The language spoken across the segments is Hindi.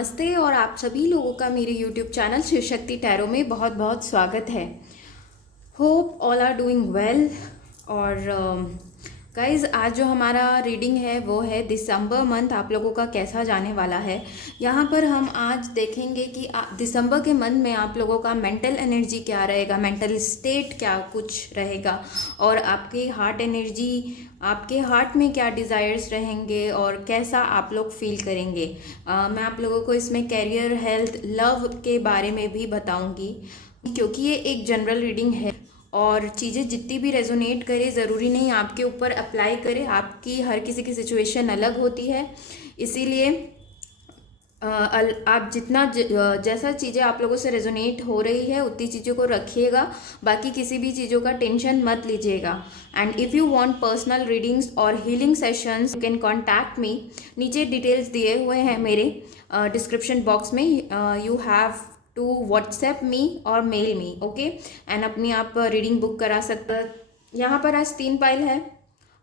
नमस्ते और आप सभी लोगों का मेरे YouTube channel Shiv Shakti tarot में बहुत बहुत स्वागत है। Hope all are doing well. और गाइज़ आज जो हमारा रीडिंग है वो है दिसंबर मंथ आप लोगों का कैसा जाने वाला है। यहाँ पर हम आज देखेंगे कि दिसंबर के मंथ में आप लोगों का मेंटल एनर्जी क्या रहेगा, मेंटल स्टेट क्या कुछ रहेगा, और आपकी हार्ट एनर्जी, आपके हार्ट में क्या डिज़ायर्स रहेंगे और कैसा आप लोग फील करेंगे। मैं आप लोगों को इसमें कैरियर, हेल्थ, लव के बारे में भी बताऊंगी, क्योंकि ये एक जनरल रीडिंग है और चीज़ें जितनी भी रेजोनेट करे ज़रूरी नहीं आपके ऊपर अप्लाई करे। आपकी हर किसी की सिचुएशन अलग होती है, इसीलिए आप जितना जैसा चीज़ें आप लोगों से रेजोनेट हो रही है उतनी चीज़ों को रखिएगा, बाकी किसी भी चीज़ों का टेंशन मत लीजिएगा। And if you want personal readings और healing sessions you can contact me. नीचे डिटेल्स दिए हुए हैं मेरे डिस्क्रिप्शन बॉक्स में। You have to WhatsApp me और मेल मी, ओके। एंड अपनी आप रीडिंग बुक करा सकते हैं। यहाँ पर आज 3 पाइल है।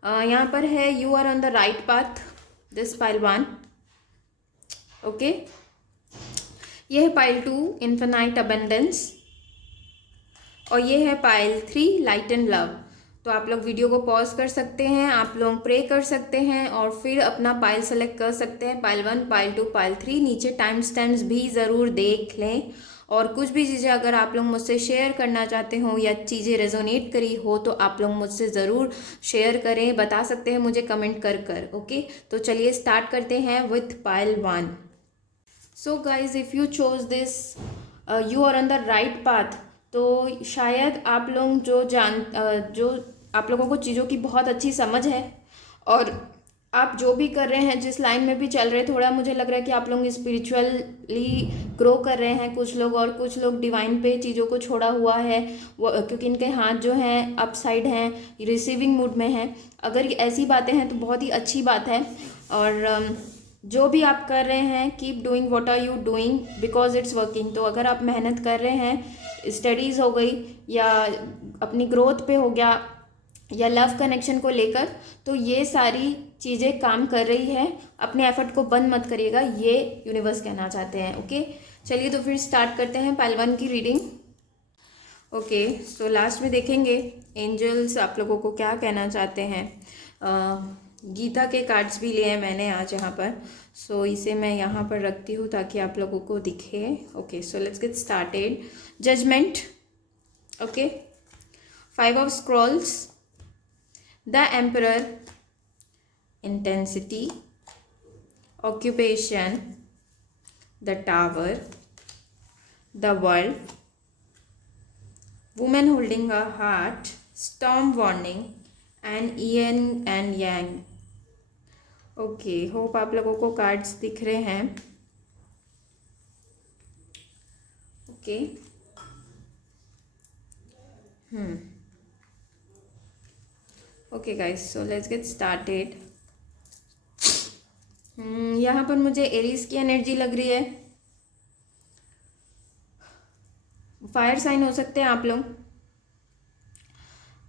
यहाँ पर है you are on the right path, this pile 1, okay. ये है पाइल 2 इन्फिनाइट अबंडेंस, और ये है पाइल 3 लाइट एंड लव। तो आप लोग वीडियो को पॉज कर सकते हैं, आप लोग प्रे कर सकते हैं और फिर अपना पाइल सेलेक्ट कर सकते हैं, पाइल 1, पाइल 2, पाइल 3। नीचे टाइम स्टैम्प्स भी ज़रूर देख लें, और कुछ भी चीज़ें अगर आप लोग मुझसे शेयर करना चाहते हो या चीज़ें रेजोनेट करी हो तो आप लोग मुझसे ज़रूर शेयर करें, बता सकते हैं मुझे कमेंट कर ओके। तो चलिए स्टार्ट करते हैं with pile 1। So guys if you choose this you are on the right path, तो शायद आप लोग जो आप लोगों को चीज़ों की बहुत अच्छी समझ है, और आप जो भी कर रहे हैं, जिस लाइन में भी चल रहे हैं, थोड़ा मुझे लग रहा है कि आप लोग स्पिरिचुअली ग्रो कर रहे हैं कुछ लोग, और कुछ लोग डिवाइन पे चीज़ों को छोड़ा हुआ है वो, क्योंकि इनके हाथ जो हैं अप साइड हैं, रिसीविंग मूड में हैं। अगर ऐसी बातें हैं तो बहुत ही अच्छी बात है। और जो भी आप कर रहे हैं, keep doing what are you doing because it's working. तो अगर आप मेहनत कर रहे हैं, स्टडीज़ हो गई या अपनी ग्रोथ पे हो गया या लव कनेक्शन को लेकर, तो ये सारी चीज़ें काम कर रही है। अपने एफर्ट को बंद मत करिएगा, ये यूनिवर्स कहना चाहते हैं, ओके। चलिए तो फिर स्टार्ट करते हैं पाइल 1 की रीडिंग, ओके। सो लास्ट में देखेंगे एंजल्स आप लोगों को क्या कहना चाहते हैं। गीता के कार्ड्स भी लिए हैं मैंने आज यहाँ पर, सो इसे मैं यहाँ पर रखती हूँ ताकि आप लोगों को दिखे, okay. So let's get started. Judgement, okay. 5 of scrolls, the emperor, intensity, occupation, the tower, the world, woman holding a heart, storm warning, and yin and yang, okay. Hope आप लोगों को कार्ड्स दिख रहे हैं, okay. Okay guys, so let's get started. यहाँ पर मुझे एरीज की एनर्जी लग रही है। फायर साइन हो सकते हैं आप लोग,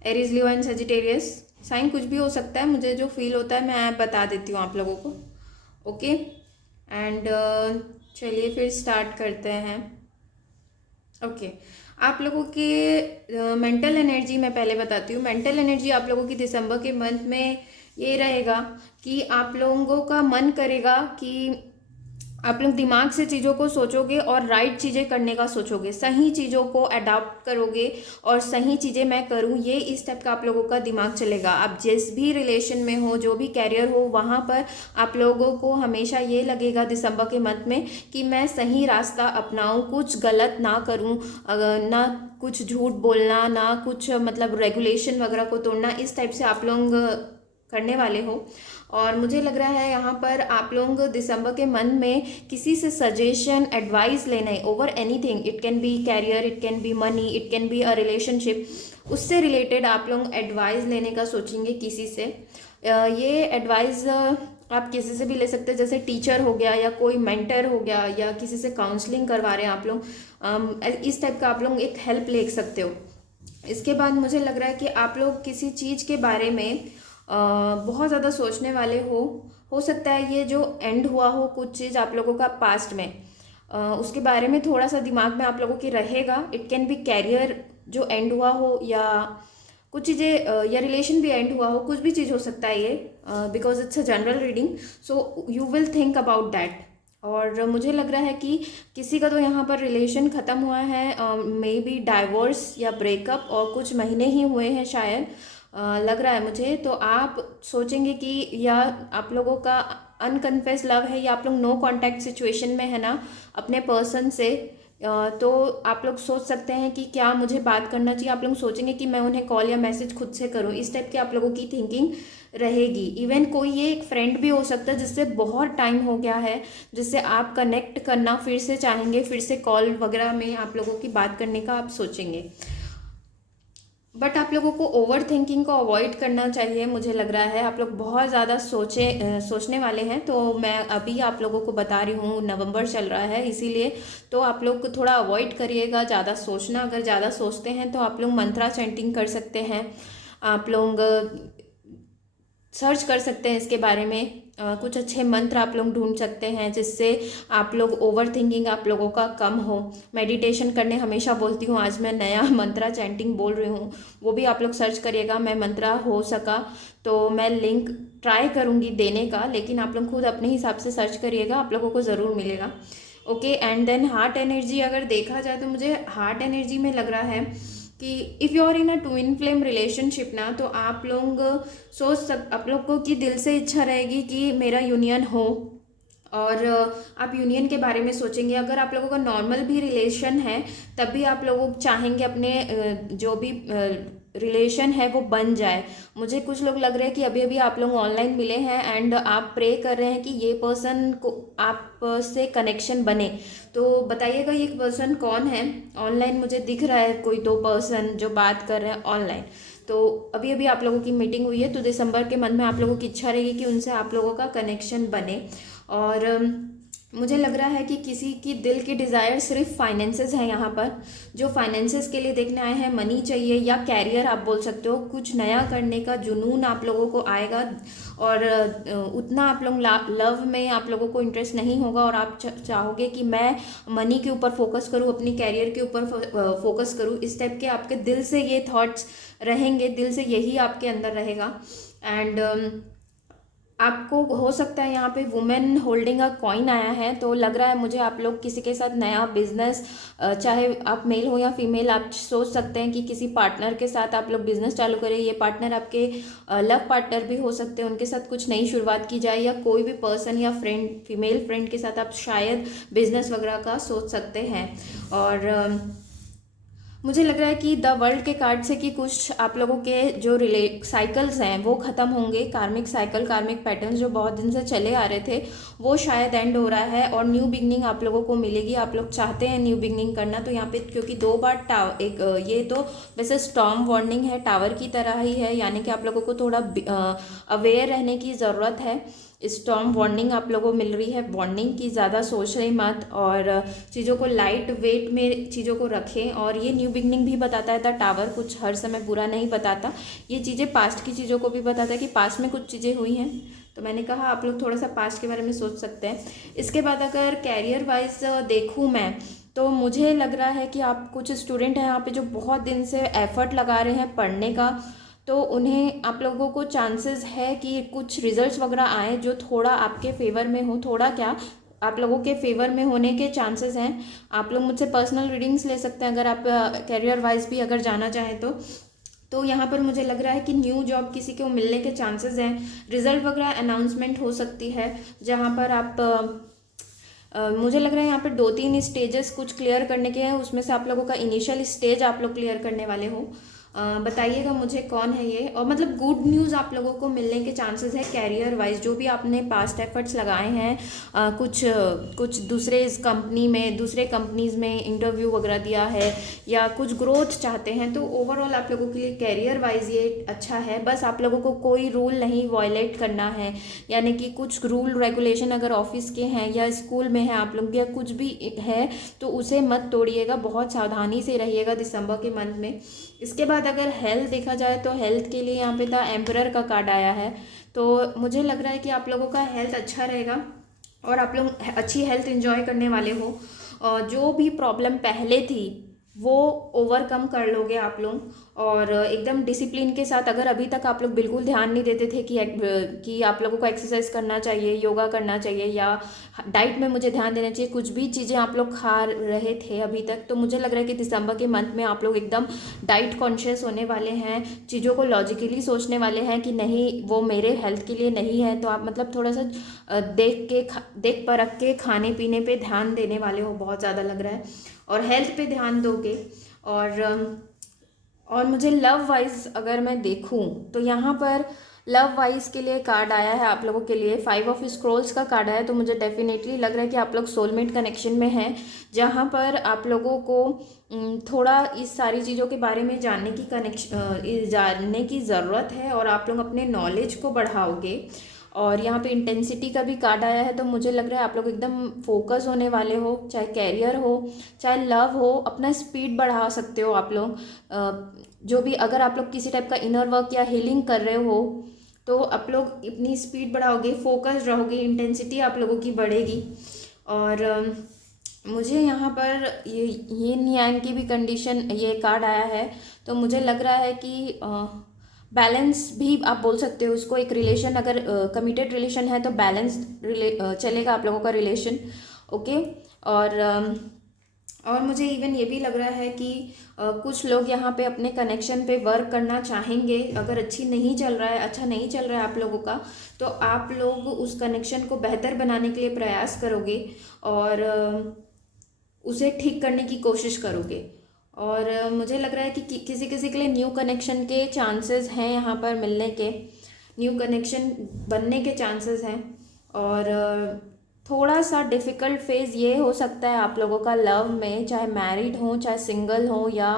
Aries, Leo and Sagittarius sign, कुछ भी हो सकता है। मुझे जो फील होता है मैं बता देती हूँ आप लोगों को, ओके। एंड चलिए फिर स्टार्ट करते हैं, ओके। आप लोगों के मेंटल एनर्जी मैं पहले बताती हूँ। मेंटल एनर्जी आप लोगों की दिसंबर के मंथ में ये रहेगा कि आप लोगों का मन करेगा कि आप लोग दिमाग से चीज़ों को सोचोगे और राइट चीज़ें करने का सोचोगे, सही चीज़ों को अडॉप्ट करोगे और सही चीज़ें मैं करूँ, ये इस टाइप का आप लोगों का दिमाग चलेगा। आप जिस भी रिलेशन में हो, जो भी कैरियर हो, वहाँ पर आप लोगों को हमेशा ये लगेगा दिसंबर के मंथ में कि मैं सही रास्ता अपनाऊँ, कुछ गलत ना करूँ, ना कुछ झूठ बोलना, ना कुछ मतलब रेगुलेशन वगैरह को तोड़ना, इस टाइप से आप लोग करने वाले हो। और मुझे लग रहा है यहाँ पर आप लोग दिसंबर के मंथ में किसी से सजेशन, एडवाइस लेना है over anything. It can be career, it can be money, it can be a relationship, उससे रिलेटेड आप लोग एडवाइस लेने का सोचेंगे किसी से। ये एडवाइस आप किसी से भी ले सकते हैं, जैसे टीचर हो गया या कोई मेंटर हो गया या किसी से काउंसलिंग करवा रहे हैं आप लोग, इस टाइप का आप लोग एक हेल्प ले सकते हो। इसके बाद मुझे लग रहा है कि आप लोग किसी चीज़ के बारे में बहुत ज़्यादा सोचने वाले हो, हो सकता है ये जो एंड हुआ हो कुछ चीज़ आप लोगों का पास्ट में, उसके बारे में थोड़ा सा दिमाग में आप लोगों की रहेगा। इट कैन बी कैरियर जो एंड हुआ हो, या कुछ चीज़ें या रिलेशन भी एंड हुआ हो, कुछ भी चीज़ हो सकता है ये, because it's a general reading, so you will think about that. और मुझे लग रहा है कि किसी का तो यहाँ पर रिलेशन ख़त्म हुआ है, मे बी डाइवोर्स या ब्रेकअप, और कुछ महीने ही हुए हैं शायद, लग रहा है मुझे। तो आप सोचेंगे कि या आप लोगों का अनकन्फेस लव है, या आप लोग नो कांटेक्ट सिचुएशन में है ना अपने पर्सन से, तो आप लोग सोच सकते हैं कि क्या मुझे बात करना चाहिए। आप लोग सोचेंगे कि मैं उन्हें कॉल या मैसेज खुद से करूं, इस टाइप की आप लोगों की थिंकिंग रहेगी। इवन कोई ये एक फ्रेंड भी हो सकता है जिससे बहुत टाइम हो गया है, जिससे आप कनेक्ट करना फिर से चाहेंगे, फिर से कॉल वगैरह में आप लोगों की बात करने का आप सोचेंगे। बट आप लोगों को ओवर थिंकिंग को अवॉइड करना चाहिए, मुझे लग रहा है आप लोग बहुत ज़्यादा सोचने वाले हैं। तो मैं अभी आप लोगों को बता रही हूँ, नवंबर चल रहा है इसीलिए, तो आप लोग को थोड़ा अवॉइड करिएगा ज़्यादा सोचना। अगर ज़्यादा सोचते हैं तो आप लोग मंत्रा चैंटिंग कर सकते हैं, आप लोग सर्च कर सकते हैं इसके बारे में, कुछ अच्छे मंत्र आप लोग ढूंढ सकते हैं जिससे आप लोग ओवर थिंकिंग आप लोगों का कम हो। मेडिटेशन करने हमेशा बोलती हूँ, आज मैं नया मंत्रा चैंटिंग बोल रही हूँ, वो भी आप लोग सर्च करिएगा। मैं मंत्रा हो सका तो मैं लिंक ट्राई करूँगी देने का, लेकिन आप लोग खुद अपने हिसाब से सर्च करिएगा, आप लोगों को ज़रूर मिलेगा। Okay, and then heart energy अगर देखा जाए तो मुझे हार्ट एनर्जी में लग रहा है कि if you are in a twin flame relationship ना, तो आप लोग आप लोग को कि दिल से इच्छा रहेगी कि मेरा यूनियन हो, और आप यूनियन के बारे में सोचेंगे। अगर आप लोगों का नॉर्मल भी रिलेशन है तब भी आप लोग चाहेंगे अपने जो भी रिलेशन है वो बन जाए। मुझे कुछ लोग लग रहे हैं कि अभी अभी आप लोग ऑनलाइन मिले हैं एंड आप प्रे कर रहे हैं कि ये पर्सन को आप से कनेक्शन बने। तो बताइएगा ये पर्सन कौन है। ऑनलाइन मुझे दिख रहा है कोई 2 पर्सन जो बात कर रहे हैं ऑनलाइन। तो अभी अभी आप लोगों की मीटिंग हुई है, तो दिसंबर के मंथ में आप लोगों की इच्छा रहेगी कि उनसे आप लोगों का कनेक्शन बने। और मुझे लग रहा है कि किसी की दिल की डिज़ायर सिर्फ फाइनेंसेस है यहाँ पर, जो फाइनेंसेस के लिए देखने आए हैं, मनी चाहिए या कैरियर आप बोल सकते हो, कुछ नया करने का जुनून आप लोगों को आएगा। और उतना आप लोग लव में आप लोगों को इंटरेस्ट नहीं होगा, और आप चाहोगे कि मैं मनी के ऊपर फोकस करूँ, अपनी कैरियर के ऊपर फोकस करूँ। इस टाइप के आपके दिल से ये थॉट्स रहेंगे, दिल से यही आपके अंदर रहेगा। एंड आपको हो सकता है यहाँ पे वुमेन होल्डिंग अ कॉइन आया है, तो लग रहा है मुझे आप लोग किसी के साथ नया बिजनेस, चाहे आप मेल हो या फीमेल, आप सोच सकते हैं कि किसी पार्टनर के साथ आप लोग बिजनेस चालू करें। ये पार्टनर आपके लव पार्टनर भी हो सकते हैं, उनके साथ कुछ नई शुरुआत की जाए, या कोई भी पर्सन या फ्रेंड, फीमेल फ्रेंड के साथ आप शायद बिजनेस वगैरह का सोच सकते हैं। और मुझे लग रहा है कि द वर्ल्ड के कार्ड से कि कुछ आप लोगों के जो साइकिल्स हैं वो ख़त्म होंगे। कार्मिक साइकिल, कार्मिक पैटर्न्स जो बहुत दिन से चले आ रहे थे वो शायद एंड हो रहा है, और न्यू बिगनिंग आप लोगों को मिलेगी। आप लोग चाहते हैं न्यू बिगनिंग करना, तो यहाँ पे क्योंकि 2 बार ये तो वैसे स्टॉर्म वार्निंग है, टावर की तरह ही है, यानी कि आप लोगों को थोड़ा अवेयर रहने की ज़रूरत है। स्टॉर्म वार्निंग आप लोगों को मिल रही है, वार्निंग की ज़्यादा सोच रही मत, और चीज़ों को लाइट वेट में चीज़ों को रखें। और ये न्यू बिगनिंग भी बताता है द टावर, कुछ हर समय बुरा नहीं बताता, ये चीज़ें पास्ट की चीज़ों को भी बताता है कि पास्ट में कुछ चीज़ें हुई हैं। तो मैंने कहा आप लोग थोड़ा सा पास्ट के बारे में सोच सकते हैं। इसके बाद अगर कैरियर वाइज देखूँ मैं, तो मुझे लग रहा है कि आप कुछ स्टूडेंट हैं यहाँ पे जो बहुत दिन से एफर्ट लगा रहे हैं पढ़ने का, तो उन्हें आप लोगों को चांसेस है कि कुछ रिजल्ट्स वगैरह आए जो थोड़ा आपके फेवर में हो, थोड़ा क्या आप लोगों के फेवर में होने के चांसेस हैं। आप लोग मुझसे पर्सनल रीडिंग्स ले सकते हैं अगर आप कैरियर वाइज भी अगर जाना चाहें तो यहाँ पर मुझे लग रहा है कि न्यू जॉब किसी को मिलने के चांसेस हैं। रिजल्ट वगैरह अनाउंसमेंट हो सकती है जहाँ पर आप मुझे लग रहा है यहाँ पर 2-3 स्टेजेस कुछ क्लियर करने के हैं, उसमें से आप लोगों का इनिशियल स्टेज आप लोग क्लियर करने वाले हो। बताइएगा मुझे कौन है ये, और मतलब गुड न्यूज़ आप लोगों को मिलने के चांसेस है कैरियर वाइज। जो भी आपने पास्ट एफर्ट्स लगाए हैं, कुछ दूसरे कंपनी में, दूसरे कंपनीज में इंटरव्यू वगैरह दिया है, या कुछ ग्रोथ चाहते हैं, तो ओवरऑल आप लोगों के लिए कैरियर वाइज ये अच्छा है। बस आप लोगों को कोई रूल नहीं वायलेट करना है, यानी कि कुछ रूल रेगुलेशन अगर ऑफिस के हैं या स्कूल में है आप लोग, या कुछ भी है तो उसे मत तोड़िएगा, बहुत सावधानी से रहिएगा दिसंबर के मंथ में। इसके बाद बाद अगर हेल्थ देखा जाए तो हेल्थ के लिए यहाँ पे द एम्परर का कार्ड आया है। तो मुझे लग रहा है कि आप लोगों का हेल्थ अच्छा रहेगा और आप लोग अच्छी हेल्थ एंजॉय करने वाले हो। और जो भी प्रॉब्लम पहले थी वो ओवरकम कर लोगे आप लोग, और एकदम डिसिप्लिन के साथ। अगर अभी तक आप लोग बिल्कुल ध्यान नहीं देते थे कि आप लोगों को एक्सरसाइज करना चाहिए, योगा करना चाहिए, या डाइट में मुझे ध्यान देना चाहिए, कुछ भी चीज़ें आप लोग खा रहे थे अभी तक, तो मुझे लग रहा है कि दिसंबर के मंथ में आप लोग एकदम डाइट कॉन्शियस होने वाले हैं, चीज़ों को लॉजिकली सोचने वाले हैं कि नहीं वो मेरे हेल्थ के लिए नहीं है। तो आप मतलब थोड़ा सा देख परख के खाने पीने पे ध्यान देने वाले हो, बहुत ज़्यादा लग रहा है, और हेल्थ पे ध्यान दोगे। और मुझे लव वाइज अगर मैं देखूं तो यहाँ पर लव वाइज के लिए कार्ड आया है आप लोगों के लिए, 5 ऑफ स्क्रोल्स का कार्ड आया है। तो मुझे डेफिनेटली लग रहा है कि आप लोग सोलमेट कनेक्शन में हैं, जहाँ पर आप लोगों को थोड़ा इस सारी चीज़ों के बारे में जानने की ज़रूरत है, और आप लोग अपने नॉलेज को बढ़ाओगे। और यहाँ पे इंटेंसिटी का भी कार्ड आया है। तो मुझे लग रहा है आप लोग एकदम फोकस होने वाले हो, चाहे कैरियर हो चाहे लव हो, अपना स्पीड बढ़ा सकते हो आप लोग। जो भी अगर आप लोग किसी टाइप का इनर वर्क या हीलिंग कर रहे हो तो आप लोग अपनी स्पीड बढ़ाओगे, फोकस रहोगे, इंटेंसिटी आप लोगों की बढ़ेगी। और मुझे यहाँ पर ये यिन यांग की भी कंडीशन ये कार्ड आया है। तो मुझे लग रहा है कि बैलेंस भी आप बोल सकते हो उसको। एक रिलेशन अगर कमिटेड रिलेशन है तो बैलेंस चलेगा आप लोगों का रिलेशन, ओके। और मुझे इवन ये भी लग रहा है कि कुछ लोग यहाँ पे अपने कनेक्शन पे वर्क करना चाहेंगे। अगर अच्छा नहीं चल रहा है आप लोगों का, तो आप लोग उस कनेक्शन को बेहतर बनाने के लिए प्रयास करोगे और उसे ठीक करने की कोशिश करोगे। और मुझे लग रहा है कि किसी किसी के लिए न्यू कनेक्शन के चांसेस हैं, यहाँ पर मिलने के, न्यू कनेक्शन बनने के चांसेस हैं। और थोड़ा सा डिफ़िकल्ट फेज़ ये हो सकता है आप लोगों का लव में, चाहे मैरिड हो चाहे सिंगल हो या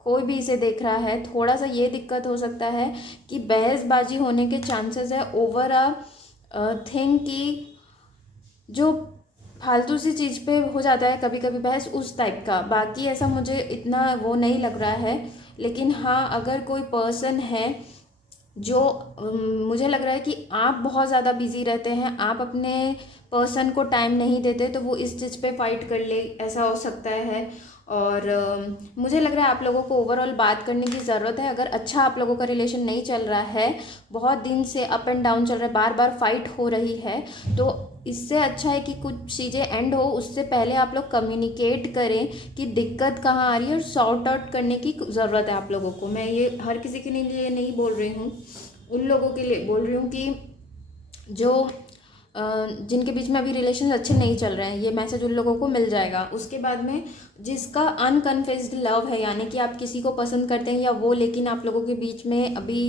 कोई भी इसे देख रहा है, थोड़ा सा ये दिक्कत हो सकता है कि बहसबाजी होने के चांसेस है ओवर थिंग की जो फालतू सी चीज़ पे हो जाता है कभी कभी बहस, उस टाइप का। बाकी ऐसा मुझे इतना वो नहीं लग रहा है। लेकिन हाँ, अगर कोई पर्सन है जो मुझे लग रहा है कि आप बहुत ज़्यादा बिजी रहते हैं, आप अपने पर्सन को टाइम नहीं देते, तो वो इस चीज़ पे फाइट कर ले, ऐसा हो सकता है। और मुझे लग रहा है आप लोगों को ओवरऑल बात करने की ज़रूरत है। अगर अच्छा आप लोगों का रिलेशन नहीं चल रहा है, बहुत दिन से अप एंड डाउन चल रहा है, बार बार फाइट हो रही है, तो इससे अच्छा है कि कुछ चीज़ें एंड हो उससे पहले आप लोग कम्युनिकेट करें कि दिक्कत कहाँ आ रही है, और सॉर्ट आउट करने की ज़रूरत है आप लोगों को। मैं ये हर किसी के लिए नहीं बोल रही हूँ, उन लोगों के लिए बोल रही हूँ कि जो जिनके बीच में अभी रिलेशन अच्छे नहीं चल रहे हैं, ये मैसेज उन लोगों को मिल जाएगा। उसके बाद में जिसका अनकन्फेस्ड लव है, यानी कि आप किसी को पसंद करते हैं या वो, लेकिन आप लोगों के बीच में अभी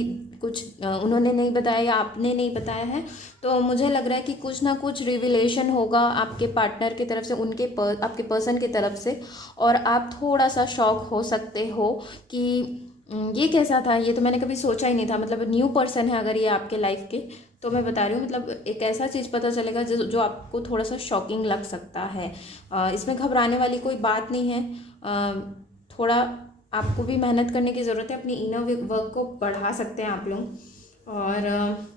कुछ उन्होंने नहीं बताया या आपने नहीं बताया है, तो मुझे लग रहा है कि कुछ ना कुछ रिविलेशन होगा आपके पार्टनर की तरफ से, आपके पर्सन की तरफ से, और आप थोड़ा सा शॉक हो सकते हो कि ये कैसा था, ये तो मैंने कभी सोचा ही नहीं था। मतलब न्यू पर्सन है अगर ये आपके लाइफ के, तो मैं बता रही हूँ, मतलब एक ऐसा चीज़ पता चलेगा जो आपको थोड़ा सा शॉकिंग लग सकता है। इसमें घबराने वाली कोई बात नहीं है। थोड़ा आपको भी मेहनत करने की ज़रूरत है, अपनी इनर वर्क को बढ़ा सकते हैं आप लोग। और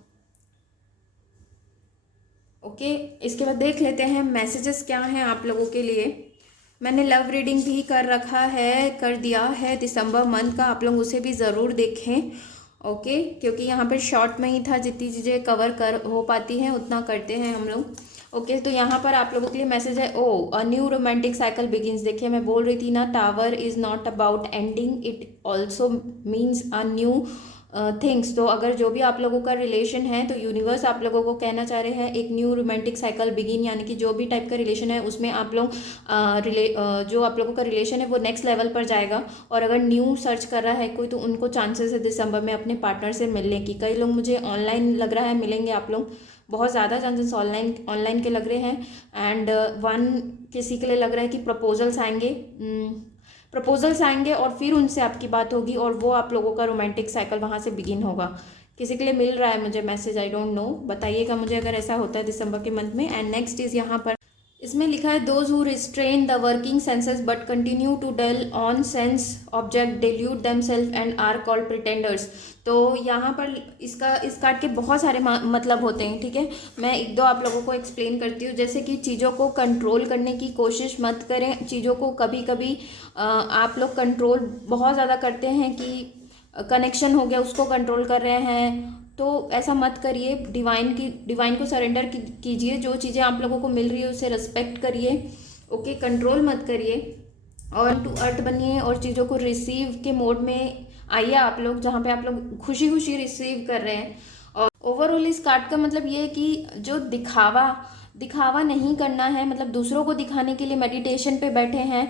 ओके, इसके बाद देख लेते हैं मैसेजेस क्या हैं आप लोगों के लिए। मैंने लव रीडिंग भी कर दिया है दिसंबर मंथ का, आप लोग उसे भी ज़रूर देखें, ओके। क्योंकि यहाँ पर शॉर्ट में ही था, जितनी चीज़ें कवर कर हो पाती हैं उतना करते हैं हम लोग, ओके। तो यहाँ पर आप लोगों के लिए मैसेज है, a new romantic cycle begins. देखिए मैं बोल रही थी ना, tower is not about ending, it also means a new things. तो अगर जो भी आप लोगों का रिलेशन है, तो यूनिवर्स आप लोगों को कहना चाह रहे हैं एक न्यू रोमांटिक साइकिल बिगिन, यानी कि जो भी टाइप का रिलेशन है उसमें आप लोग जो आप लोगों का रिलेशन है वो नेक्स्ट लेवल पर जाएगा। और अगर न्यू सर्च कर रहा है कोई, तो उनको चांसेस है दिसंबर में अपने पार्टनर से मिलने की। कई लोग मुझे ऑनलाइन लग रहा है मिलेंगे आप लोग, बहुत ज़्यादा चांसेस ऑनलाइन के लग रहे हैं। एंड किसी के लिए लग रहा है कि प्रपोजल्स आएंगे और फिर उनसे आपकी बात होगी और वो आप लोगों का रोमांटिक साइकिल वहाँ से बिगिन होगा। किसी के लिए मिल रहा है मुझे मैसेज, आई डोंट नो, बताइएगा मुझे अगर ऐसा होता है दिसंबर के मंथ में। एंड नेक्स्ट इज़ यहाँ पर इसमें लिखा है those who restrain the working senses but continue to dwell on sense object delude themselves and are called pretenders. तो यहाँ पर इस कार्ड के बहुत सारे मतलब होते हैं, ठीक है। मैं एक दो आप लोगों को एक्सप्लेन करती हूँ। जैसे कि चीज़ों को कंट्रोल करने की कोशिश मत करें। चीज़ों को कभी कभी आप लोग कंट्रोल बहुत ज़्यादा करते हैं कि कनेक्शन हो गया उसको कंट्रोल कर रहे हैं, तो ऐसा मत करिए। डिवाइन को सरेंडर कीजिए। जो चीज़ें आप लोगों को मिल रही है उसे रिस्पेक्ट करिए, ओके। कंट्रोल मत करिए और टू अर्थ बनिए और चीज़ों को रिसीव के मोड में आइए आप लोग, जहाँ पे आप लोग खुशी खुशी रिसीव कर रहे हैं। और ओवरऑल इस कार्ड का मतलब ये है कि जो दिखावा नहीं करना है, मतलब दूसरों को दिखाने के लिए मेडिटेशन पे बैठे हैं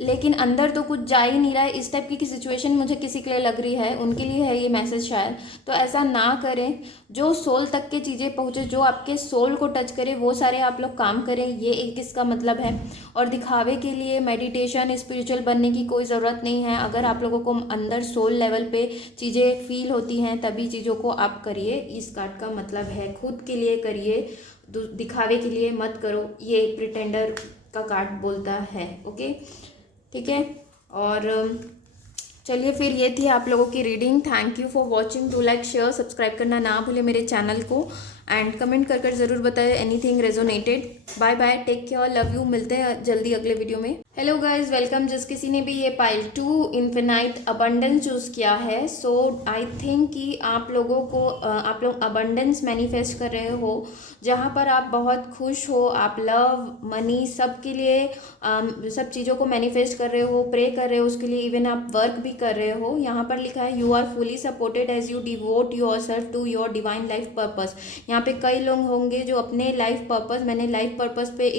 लेकिन अंदर तो कुछ जा ही नहीं रहा है, इस टाइप की सिचुएशन मुझे किसी के लिए लग रही है, उनके लिए है ये मैसेज शायद। तो ऐसा ना करें। जो सोल तक के चीज़ें पहुँचे, जो आपके सोल को टच करे, वो सारे आप लोग काम करें, ये एक इसका मतलब है। और दिखावे के लिए मेडिटेशन स्पिरिचुअल बनने की कोई ज़रूरत नहीं है। अगर आप लोगों को अंदर सोल लेवल पे चीज़ें फील होती हैं तभी चीज़ों को आप करिए। इस कार्ड का मतलब है खुद के लिए करिए, दिखावे के लिए मत करो, ये प्रिटेंडर का कार्ड बोलता है, ओके, ठीक है। और चलिए फिर ये थी आप लोगों की reading. Thank you for watching. Do like share subscribe करना ना भूले मेरे चैनल को एंड कमेंट कर ज़रूर बताएं anything resonated. Bye bye, take care, love you. मिलते हैं जल्दी अगले वीडियो में। Hello guys, welcome. जिस किसी ने भी ये पाइल 2 इन्फिनाइट अबंडेंस चूज़ किया है, सो आई थिंक कि आप लोगों को आप लोग अबंडेंस मैनिफेस्ट कर रहे हो, जहाँ पर आप बहुत खुश हो, आप लव मनी सब के लिए सब चीज़ों को मैनिफेस्ट कर रहे हो, प्रे कर रहे हो उसके लिए, इवन आप वर्क भी कर रहे हो। यहाँ पर लिखा है you are fully supported as you devote yourself to your divine life purpose. यहाँ पे कई लोग होंगे जो अपने लाइफ पर्पस, मैंने लाइफ पर्पस पे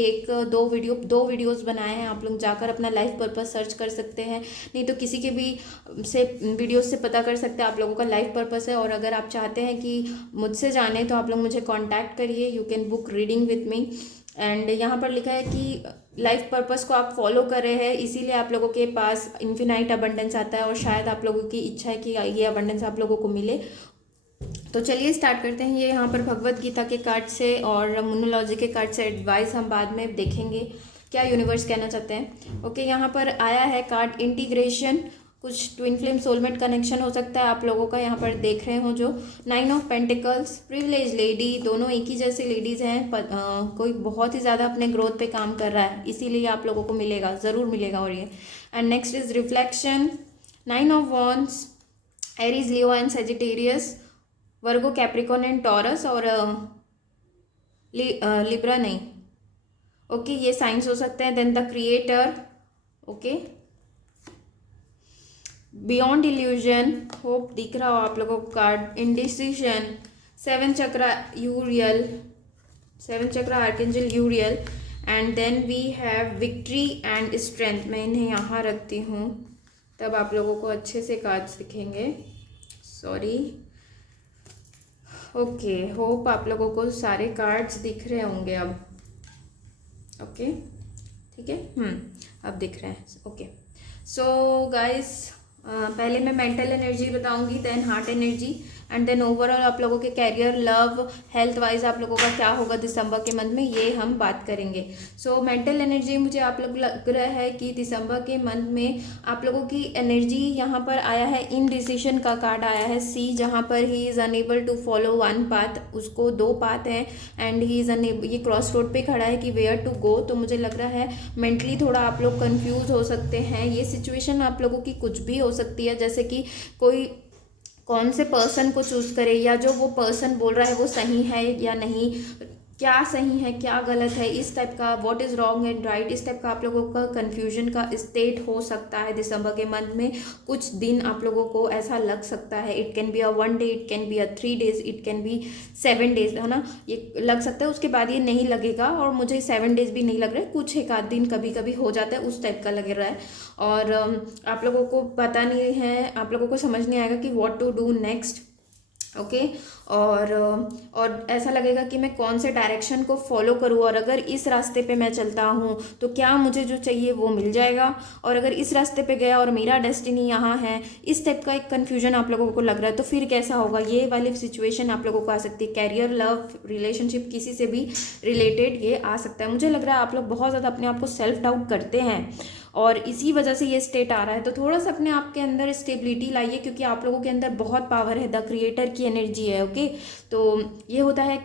दो वीडियोस बनाए हैं, आप लोग जाकर अपना लाइफ पर्पस सर्च कर सकते हैं, नहीं तो किसी के भी से वीडियोस से पता कर सकते हैं आप लोगों का लाइफ पर्पस है। और अगर आप चाहते हैं कि मुझसे जाने तो आप लोग मुझे कॉन्टैक्ट करिए, you can book reading with me. And यहाँ पर लिखा है कि लाइफ पर्पस को आप फॉलो कर रहे हैं, इसीलिए आप लोगों के पास इन्फिनाइट अबंडेंस आता है और शायद आप लोगों की इच्छा है कि ये अबंडेंस आप लोगों को मिले। तो चलिए स्टार्ट करते हैं। ये यहाँ पर भगवत गीता के कार्ड से और न्यूमरोलॉजी के कार्ड से एडवाइस हम बाद में देखेंगे क्या यूनिवर्स कहना चाहते हैं, ओके। यहाँ पर आया है कार्ड इंटीग्रेशन, कुछ ट्विन फ्लेम सोलमेट कनेक्शन हो सकता है आप लोगों का। यहाँ पर देख रहे हो जो 9 ऑफ पेंटिकल्स, प्रिविलेज लेडी, दोनों एक ही जैसे लेडीज़ हैं। कोई बहुत ही ज़्यादा अपने ग्रोथ पे काम कर रहा है, इसीलिए आप लोगों को मिलेगा, ज़रूर मिलेगा। और ये and next is reflection, 9 of wands, Aries, Leo and Sagittarius, Virgo, Capricorn and Taurus और लिब्रा नहीं, ओके, ये साइंस हो सकते हैं। Then the creator, okay, beyond illusion, hope दिख रहा हो आप लोगों को कार्ड, इंडिसिशन, 7 चक्र Uriel, 7 chakra archangel Uriel, and then we have victory and strength. मैं इन्हें यहाँ रखती हूँ तब आप लोगों को अच्छे से कार्ड्स दिखेंगे, सॉरी, ओके। होप आप लोगों को सारे कार्ड्स दिख रहे होंगे अब, ओके, ठीक है, अब दिख रहे हैं, ओके। सो गाइस, पहले मैं मेंटल एनर्जी बताऊंगी, then heart energy, and then overall आप लोगों के कैरियर, लव, हेल्थ वाइज आप लोगों का क्या होगा दिसंबर के मंथ में, ये हम बात करेंगे। सो मेंटल एनर्जी, मुझे आप लोग लग रहा है कि दिसंबर के मंथ में आप लोगों की एनर्जी, यहाँ पर आया है इनडिसीजन का कार्ड आया है सी, जहाँ पर he is unable to follow one path, उसको 2 पाथ हैं एंड ही इज़ अनेबल, ये क्रॉस रोड पे खड़ा है कि वेयर टू गो। तो मुझे लग रहा है मेंटली थोड़ा आप लोग कंफ्यूज हो सकते हैं। ये सिचुएशन आप लोगों की कुछ भी हो सकती है, जैसे कि कोई कौन से पर्सन को चूज़ करे, या जो वो पर्सन बोल रहा है वो सही है या नहीं, क्या सही है क्या गलत है, इस टाइप का, what is wrong and right, इस टाइप का आप लोगों का कन्फ्यूजन का स्टेट हो सकता है दिसंबर के मंथ में। कुछ दिन आप लोगों को ऐसा लग सकता है, it can be a 1 day, it can be a 3 days, it can B 7 days, है ना, ये लग सकता है। उसके बाद ये नहीं लगेगा, और मुझे 7 डेज भी नहीं लग रहा है, कुछ एक आध दिन कभी कभी हो जाता है, उस टाइप का लग रहा है। और आप लोगों को पता नहीं है, आप लोगों को समझ नहीं आएगा कि what to do next. Okay. और ऐसा लगेगा कि मैं कौन से डायरेक्शन को फॉलो करूँ, और अगर इस रास्ते पे मैं चलता हूँ तो क्या मुझे जो चाहिए वो मिल जाएगा, और अगर इस रास्ते पे गया और मेरा डेस्टिनी यहाँ है, इस टाइप का एक कन्फ्यूजन आप लोगों को लग रहा है तो फिर कैसा होगा, ये वाली सिचुएशन आप लोगों को आ सकती है। कैरियर, लव, रिलेशनशिप, किसी से भी रिलेटेड ये आ सकता है। मुझे लग रहा है आप लोग बहुत ज़्यादा अपने आप को सेल्फ डाउट करते हैं और इसी वजह से ये स्टेट आ रहा है। तो थोड़ा सा अपने आप के अंदर स्टेबिलिटी लाइए, क्योंकि आप लोगों के अंदर बहुत पावर है, द क्रिएटर की एनर्जी है। ओके, तो ये होता है,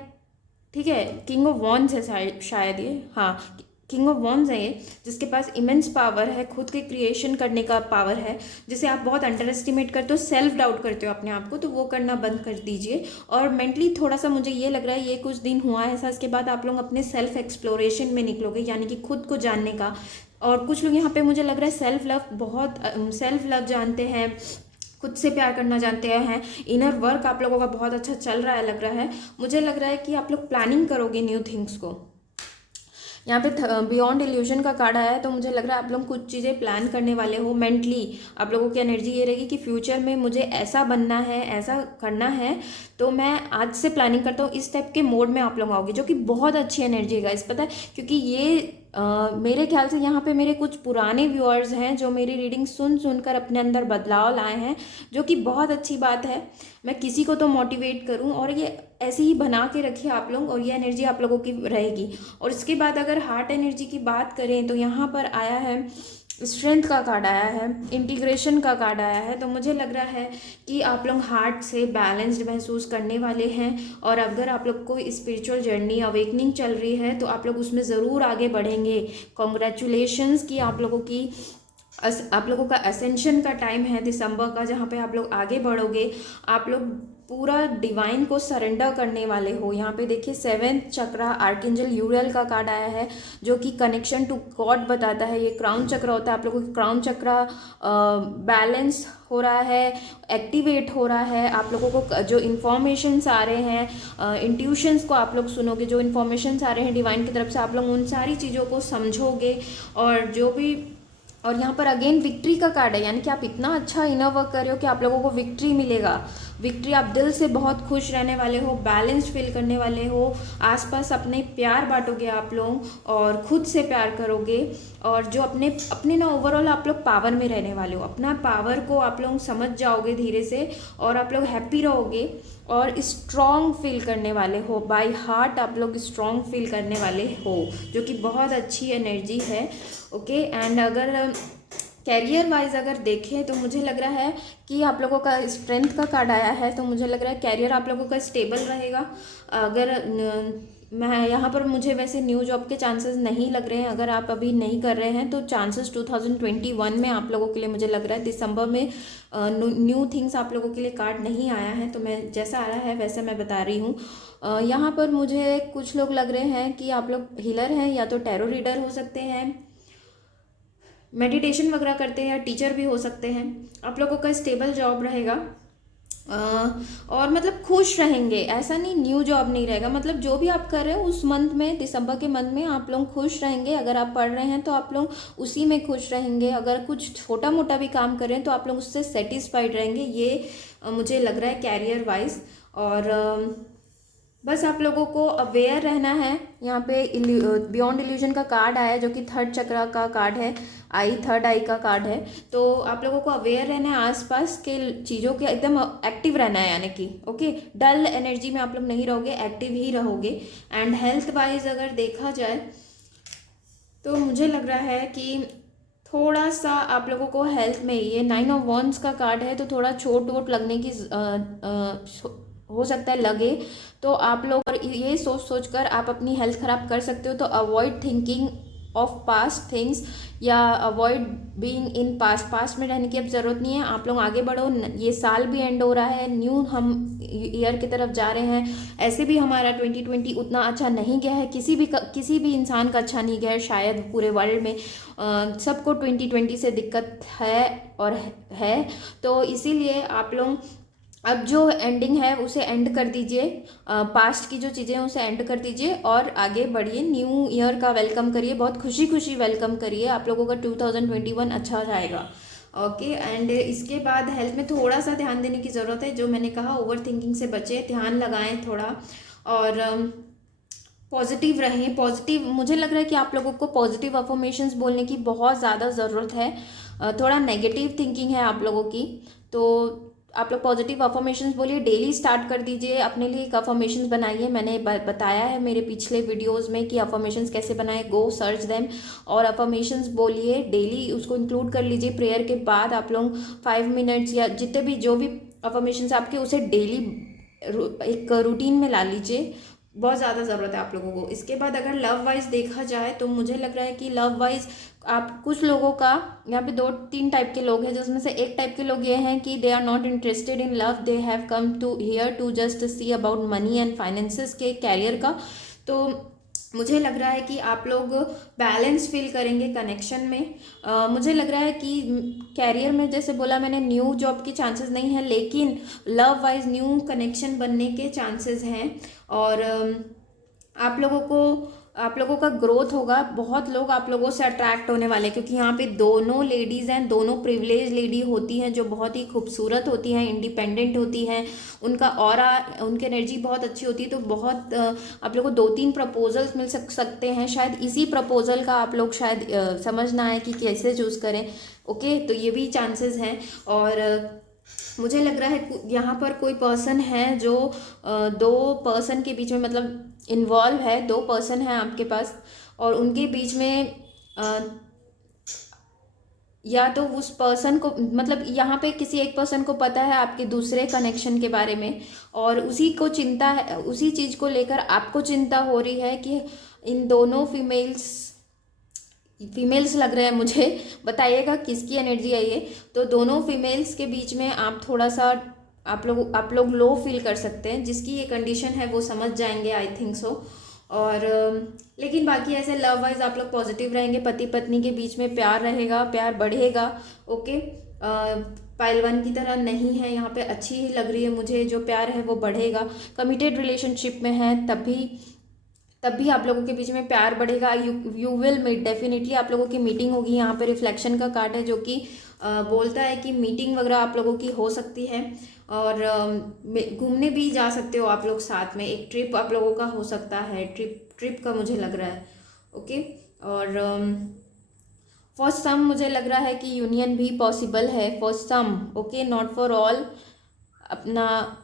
ठीक है, किंग ऑफ वॉन्ड्स है शायद ये, हाँ किंग ऑफ वॉन्ड्स है ये, जिसके पास इमेंस पावर है, खुद के क्रिएशन करने का पावर है, जिसे आप बहुत अंडर एस्टिमेट करते हो, सेल्फ डाउट करते हो अपने आप को, तो वो करना बंद कर दीजिए। और मेंटली थोड़ा सा मुझे ये लग रहा है ये कुछ दिन हुआ है ऐसा, इसके बाद आप लोग अपने सेल्फ एक्सप्लोरेशन में निकलोगे, यानी कि खुद को जानने का। और कुछ लोग यहाँ पे मुझे लग रहा है सेल्फ लव, बहुत सेल्फ लव जानते हैं, खुद से प्यार करना जानते हैं। इनर वर्क आप लोगों का बहुत अच्छा चल रहा है, लग रहा है, मुझे लग रहा है कि आप लोग प्लानिंग करोगे न्यू थिंग्स को। यहाँ पे बियॉन्ड इल्यूजन का कार्ड आया है, तो मुझे लग रहा है आप लोग कुछ चीज़ें प्लान करने वाले हो। मेंटली आप लोगों की एनर्जी ये रहेगी कि फ्यूचर में मुझे ऐसा बनना है, ऐसा करना है, तो मैं आज से प्लानिंग करता हूँ, इस टाइप के मोड में आप लोग आओगे, जो कि बहुत अच्छी एनर्जी है गाइस, पता है, क्योंकि ये मेरे ख्याल से यहाँ पे मेरे कुछ पुराने व्यूअर्स हैं जो मेरी रीडिंग सुन सुनकर अपने अंदर बदलाव लाए हैं, जो कि बहुत अच्छी बात है। मैं किसी को तो मोटिवेट करूँ, और ये ऐसे ही बना के रखिए आप लोग, और ये एनर्जी आप लोगों की रहेगी। और इसके बाद अगर हार्ट एनर्जी की बात करें तो यहाँ पर आया है स्ट्रेंथ का कार्ड आया है, इंटीग्रेशन का कार्ड आया है, तो मुझे लग रहा है कि आप लोग हार्ट से बैलेंस्ड महसूस करने वाले हैं। और अगर आप लोग को स्पिरिचुअल जर्नी, अवेकनिंग चल रही है, तो आप लोग उसमें ज़रूर आगे बढ़ेंगे। कॉन्ग्रेचुलेशंस कि आप लोगों का असेंशन का टाइम है दिसंबर का, जहाँ पे आप लोग आगे बढ़ोगे। आप लोग पूरा डिवाइन को सरेंडर करने वाले हो। यहाँ पे देखिए 7th चक्रा आर्कएंजल यूरियल का कार्ड आया है, जो कि कनेक्शन टू गॉड बताता है। ये क्राउन चक्र होता है, आप लोगों की क्राउन चक्रा बैलेंस हो रहा है, एक्टिवेट हो रहा है। आप लोगों को जो इन्फॉर्मेशंस आ रहे हैं, इंट्यूशंस को आप लोग सुनोगे, जो इन्फॉर्मेशंस आ रहे हैं डिवाइन की तरफ से, आप लोग उन सारी चीज़ों को समझोगे। और यहाँ पर अगेन विक्ट्री का कार्ड है, यानी कि आप इतना अच्छा इनर वर्क कर रहे हो कि आप लोगों को विक्ट्री मिलेगा। विक्ट्री, आप दिल से बहुत खुश रहने वाले हो, बैलेंस फील करने वाले हो, आसपास अपने प्यार बांटोगे आप लोग, और खुद से प्यार करोगे। और जो अपने ना ओवरऑल आप लोग पावर में रहने वाले हो, अपना पावर को आप लोग समझ जाओगे धीरे से, और आप लोग हैप्पी रहोगे और स्ट्रॉन्ग फील करने वाले हो। बाय हार्ट आप लोग स्ट्रॉन्ग फील करने वाले हो, जो कि बहुत अच्छी एनर्जी है। ओके, एंड अगर कैरियर वाइज अगर देखें तो मुझे लग रहा है कि आप लोगों का स्ट्रेंथ का कार्ड आया है, तो मुझे लग रहा है कैरियर आप लोगों का स्टेबल रहेगा। अगर मैं यहाँ पर, मुझे वैसे न्यू जॉब के चांसेस नहीं लग रहे हैं। अगर आप अभी नहीं कर रहे हैं तो चांसेस 2021 में आप लोगों के लिए मुझे लग रहा है। दिसंबर में न्यू थिंग्स आप लोगों के लिए कार्ड नहीं आया है, तो मैं जैसा आ रहा है वैसा मैं बता रही हूँ। यहाँ पर मुझे कुछ लोग लग रहे हैं कि आप लोग हीलर हैं, या तो टैरो रीडर हो सकते हैं, मेडिटेशन वगैरह करते हैं, या टीचर भी हो सकते हैं। आप लोगों का स्टेबल जॉब रहेगा, और मतलब खुश रहेंगे। ऐसा नहीं न्यू जॉब नहीं रहेगा, मतलब जो भी आप कर रहे हो उस मंथ में, दिसंबर के मंथ में आप लोग खुश रहेंगे। अगर आप पढ़ रहे हैं तो आप लोग उसी में खुश रहेंगे। अगर कुछ छोटा मोटा भी काम कर रहे हैं तो आप लोग उससे सेटिस्फाइड रहेंगे। ये मुझे लग रहा है कैरियर वाइज। और बस आप लोगों को अवेयर रहना है। यहाँ पे बियॉन्ड इल्यूजन का कार्ड आया है, जो कि 3rd चक्रा का कार्ड है, थर्ड आई का कार्ड है। तो आप लोगों को अवेयर रहना है, आसपास के चीज़ों के एकदम एक्टिव रहना है, यानी कि ओके, डल एनर्जी में आप लोग नहीं रहोगे, एक्टिव ही रहोगे। एंड हेल्थ वाइज अगर देखा जाए तो मुझे लग रहा है कि थोड़ा सा आप लोगों को हेल्थ में, ये 9 ऑफ वॉन्ड्स का कार्ड है, तो थोड़ा चोट वोट लगने की हो सकता है लगे। तो आप लोग ये सोच कर आप अपनी हेल्थ ख़राब कर सकते हो। तो avoid thinking of past things, या अवॉइड बीइंग इन पास्ट में रहने की अब ज़रूरत नहीं है। आप लोग आगे बढ़ो, ये साल भी एंड हो रहा है, न्यू हम ईयर की तरफ जा रहे हैं। ऐसे भी हमारा 2020 उतना अच्छा नहीं गया है, किसी भी इंसान का अच्छा नहीं गया है शायद पूरे वर्ल्ड में। सबको 2020 से दिक्कत है और है, तो इसीलिए आप लोग अब जो एंडिंग है उसे एंड कर दीजिए, पास्ट की जो चीज़ें हैं उसे एंड कर दीजिए और आगे बढ़िए। न्यू ईयर का वेलकम करिए, बहुत खुशी खुशी वेलकम करिए। आप लोगों का 2021 अच्छा जाएगा। ओके। एंड इसके बाद हेल्थ में थोड़ा सा ध्यान देने की ज़रूरत है, जो मैंने कहा ओवर थिंकिंग से बचें, ध्यान लगाएं थोड़ा, और पॉजिटिव रहें। पॉजिटिव, मुझे लग रहा है कि आप लोगों को पॉजिटिव अफर्मेशंस बोलने की बहुत ज़्यादा ज़रूरत है। थोड़ा नेगेटिव थिंकिंग है आप लोगों की, तो आप लोग पॉजिटिव अफर्मेशंस बोलिए, डेली स्टार्ट कर दीजिए, अपने लिए एक अफर्मेशंस बनाइए। मैंने बताया है मेरे पिछले वीडियोस में कि अफर्मेशंस कैसे बनाए, गो सर्च देम, और अफर्मेशंस बोलिए डेली, उसको इंक्लूड कर लीजिए। प्रेयर के बाद आप लोग 5 मिनट्स या जितने भी जो भी अफर्मेशंस आपके, उसे डेली एक रूटीन में ला लीजिए, बहुत ज़्यादा ज़रूरत है आप लोगों को। इसके बाद अगर लव वाइज देखा जाए तो मुझे लग रहा है कि लव वाइज आप कुछ लोगों का, यहाँ पे 2-3 टाइप के लोग हैं, जिसमें से एक टाइप के लोग ये हैं कि they are not interested in love, they have come to here to just see about money and finances के कैरियर का। तो मुझे लग रहा है कि आप लोग बैलेंस फील करेंगे कनेक्शन में। मुझे लग रहा है कि कैरियर में, जैसे बोला मैंने, न्यू जॉब के चांसेस नहीं है, लेकिन लव वाइज न्यू कनेक्शन बनने के चांसेस हैं। और आप लोगों का ग्रोथ होगा, बहुत लोग आप लोगों से अट्रैक्ट होने वाले हैं, क्योंकि यहाँ पे दोनों लेडीज़ हैं, दोनों प्रिविलेज लेडी होती हैं, जो बहुत ही खूबसूरत होती हैं, इंडिपेंडेंट होती हैं, उनका ऑरा, उनकी एनर्जी बहुत अच्छी होती है। तो बहुत आप लोगों को 2-3 प्रपोजल्स मिल सकते हैं, शायद इसी प्रपोजल का आप लोग शायद समझ ना आए कि कैसे चूज़ करें। ओके, तो ये भी चांसेस हैं। और मुझे लग रहा है यहाँ पर कोई पर्सन है जो 2 पर्सन के बीच में, मतलब इन्वॉल्व है, 2 पर्सन हैं आपके पास, और उनके बीच में या तो उस पर्सन को, मतलब यहाँ पे किसी एक पर्सन को पता है आपके दूसरे कनेक्शन के बारे में, और उसी को चिंता है, उसी चीज़ को लेकर आपको चिंता हो रही है कि इन दोनों फीमेल्स लग रहे हैं मुझे, बताइएगा किसकी एनर्जी है ये। तो दोनों फीमेल्स के बीच में आप थोड़ा सा, आप लोग लो फील कर सकते हैं, जिसकी ये कंडीशन है वो समझ जाएंगे, आई थिंक सो। और लेकिन बाकी ऐसे लव वाइज आप लोग पॉजिटिव रहेंगे, पति पत्नी के बीच में प्यार रहेगा, प्यार बढ़ेगा। ओके, पाइल 1 की तरह नहीं है, यहाँ पे अच्छी ही लग रही है मुझे, जो प्यार है वो बढ़ेगा। कमिटेड रिलेशनशिप में है तब भी आप लोगों के बीच में प्यार बढ़ेगा। यू विल मीट, डेफिनेटली आप लोगों की मीटिंग होगी। यहाँ पे रिफ्लेक्शन का कार्ड है, जो कि बोलता है कि मीटिंग वगैरह आप लोगों की हो सकती है, और घूमने भी जा सकते हो आप लोग साथ में, एक ट्रिप आप लोगों का हो सकता है, ट्रिप का मुझे लग रहा है। ओके, और फॉर सम मुझे लग रहा है कि यूनियन भी पॉसिबल है for some. Okay, not for all, अपना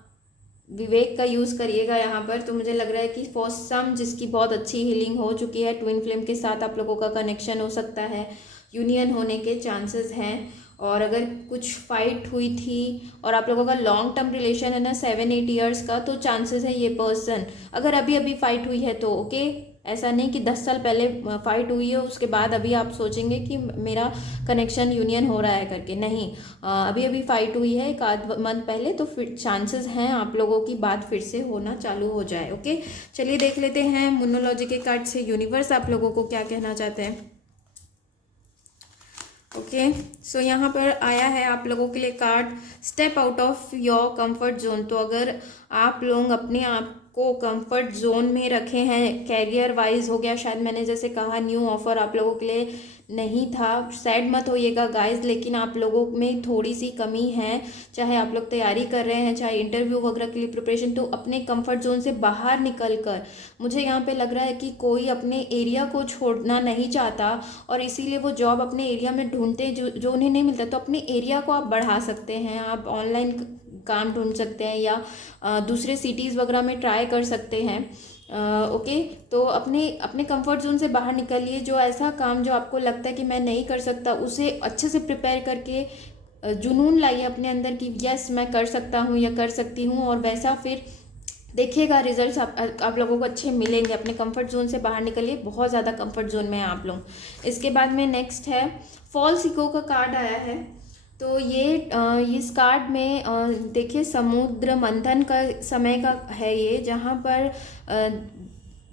विवेक का यूज़ करिएगा यहाँ पर। तो मुझे लग रहा है कि फॉर सम जिसकी बहुत अच्छी हीलिंग हो चुकी है, ट्विन फ्लेम के साथ आप लोगों का कनेक्शन हो सकता है, यूनियन होने के चांसेस हैं। और अगर कुछ फाइट हुई थी और आप लोगों का लॉन्ग टर्म रिलेशन है ना 7-8 ईयर्स का, तो चांसेस है ये पर्सन, अगर अभी अभी फाइट हुई है तो ओके, ऐसा नहीं कि 10 साल पहले फाइट हुई है उसके बाद अभी आप सोचेंगे कि मेरा कनेक्शन यूनियन हो रहा है करके, नहीं। अभी अभी फाइट हुई है 1 मंथ पहले, तो फिर चांसेस हैं आप लोगों की बात फिर से होना चालू हो जाए। ओके, चलिए देख लेते हैं मोनोलॉजी के कार्ड से यूनिवर्स आप लोगों को क्या कहना चाहते हैं। ओके, सो यहाँ पर आया है आप लोगों के लिए card step out of your comfort zone. तो अगर आप लोग अपने आप को कंफर्ट जोन में रखे हैं, कैरियर वाइज हो गया, शायद मैंने जैसे कहा न्यू ऑफर आप लोगों के लिए नहीं था, सैड मत होइएगा गाइस, लेकिन आप लोगों में थोड़ी सी कमी है, चाहे आप लोग तैयारी कर रहे हैं, चाहे इंटरव्यू वगैरह के लिए प्रिपरेशन, तो अपने कंफर्ट जोन से बाहर निकल कर, मुझे यहाँ पे लग रहा है कि कोई अपने एरिया को छोड़ना नहीं चाहता, और इसीलिए वो जॉब अपने एरिया में ढूंढते जो उन्हें नहीं मिलता। तो अपने एरिया को आप बढ़ा सकते हैं, आप ऑनलाइन काम ढूंढ सकते हैं, या दूसरे सिटीज़ वगैरह में ट्राई कर सकते हैं। ओके, तो अपने कंफर्ट जोन से बाहर निकलिए, जो ऐसा काम जो आपको लगता है कि मैं नहीं कर सकता, उसे अच्छे से प्रिपेयर करके जुनून लाइए अपने अंदर कि यस मैं कर सकता हूँ या कर सकती हूँ, और वैसा फिर देखिएगा रिजल्ट्स आप लोगों को अच्छे मिलेंगे। अपने कंफर्ट जोन से बाहर निकलिए, बहुत ज़्यादा कंफर्ट जोन में हैं आप लोग। इसके बाद में नेक्स्ट है फॉल्स ईगो का कार्ड आया है। तो ये इस कार्ड में देखिए समुद्र मंथन का समय का है ये, जहाँ पर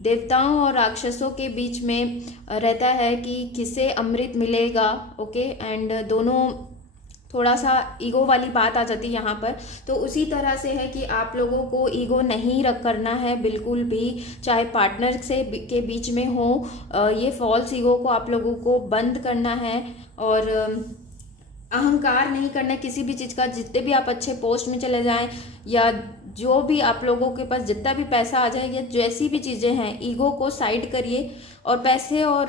देवताओं और राक्षसों के बीच में रहता है कि किसे अमृत मिलेगा। ओके, एंड दोनों थोड़ा सा ईगो वाली बात आ जाती है यहाँ पर। तो उसी तरह से है कि आप लोगों को ईगो नहीं रख करना है बिल्कुल भी, चाहे पार्टनर से के बीच में हो, ये फॉल्स ईगो को आप लोगों को बंद करना है। और अहंकार नहीं करना है किसी भी चीज़ का। जितने भी आप अच्छे पोस्ट में चले जाएं या जो भी आप लोगों के पास जितना भी पैसा आ जाए या जैसी भी चीज़ें हैं, ईगो को साइड करिए। और पैसे और